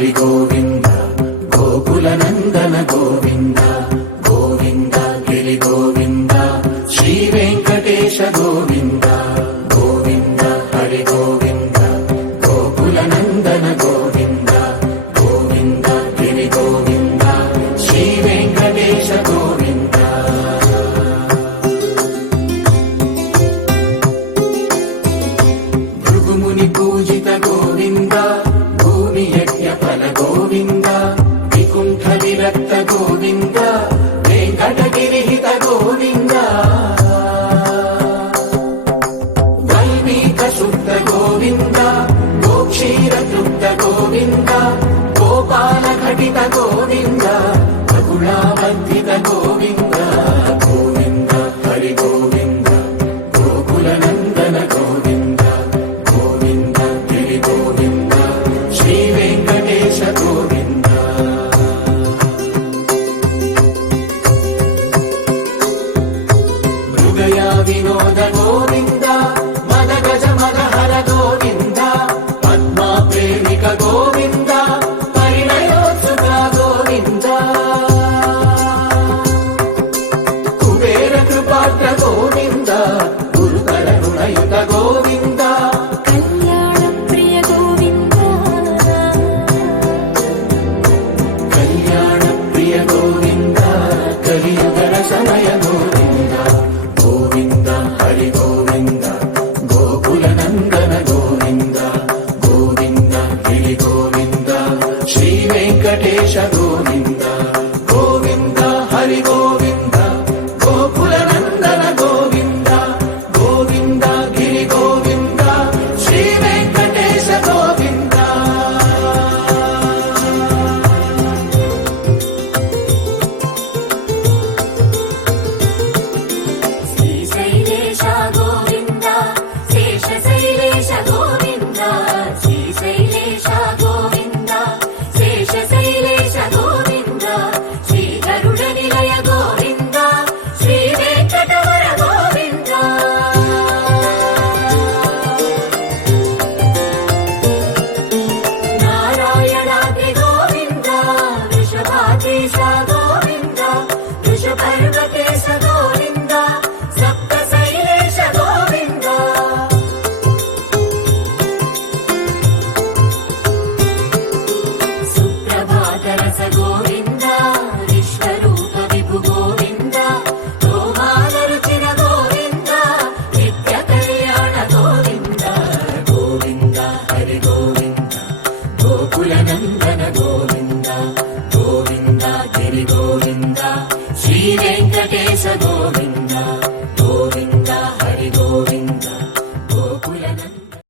హరి గోవింద గోకుల నందన గోవింద గోవింద గిరి గోవింద శ్రీ వెంకటేశ గోవింద గోవింద హరి గోవింద గోకుల నందన గోవింద గోవింద గిరి గోవింద శ్రీ వెంకటేశ గోవింద భృగుముని పూజిత గోవింద భూమి యజ్ఞ ఫల గోవింద వికుంఠ విరక్త గోవింద వెంకటగిరిహిత గోవింద వైదిక శుద్ధ గోవింద గోక్షీర తృప్త గోవింద గోపాల ఘటిత గోవింద బహుళావర్ధిత గోవింద గోవింద హరి గోవింద గోకుల నందన గోవింద గోవింద గిరి గోవింద శ్రీ వెంకటేశ గోవింద మృగయా వినోద గోవింద మద గజ మదహర గోవింద పద్మా ప్రేమిక గోవింద పరిణయోత్సుక గోవింద కుబేర కృపాత్ర గోవింద గురుతర రుణయుత గోవింద కళ్యాణ ప్రియ గోవింద కళ్యాణ ప్రియ గోవింద కలియుగ సమయ గోవింద గోవింద హరి గోవింద గోకుల నందన గోవింద గోవింద గిరి గోవింద శ్రీ వెంకటేశ గోవింద గోవింద హరి గోవింద గోకుల నందన గోవింద గోవింద గిరి గోవింద శ్రీ వెంకటేశ గోవింద శ్రీశైలేశ గోవింద శేషశైలేశ గోవింద శ్రీశైలేశ గోవింద శేషశైలేశ గోవింద శ్రీ గరుడ నిలయ గోవింద శ్రీ వెంకటవర గోవింద నారాయణాద్రి గోవింద వృషభాద్రీశ గోవింద వృషపర్వతేశ గోవింద సప్తశైలేశ గోవింద సుప్రభాతరస గోవింద విశ్వరూప విభు గోవింద గోమాల రుచిర గోవింద నిత్య కళ్యాణ గోవింద గోవింద హరి గోవింద గోకుల నందన గోవింద గోవింద గిరి గోవింద శ్రీ వెంకటేశ గోవింద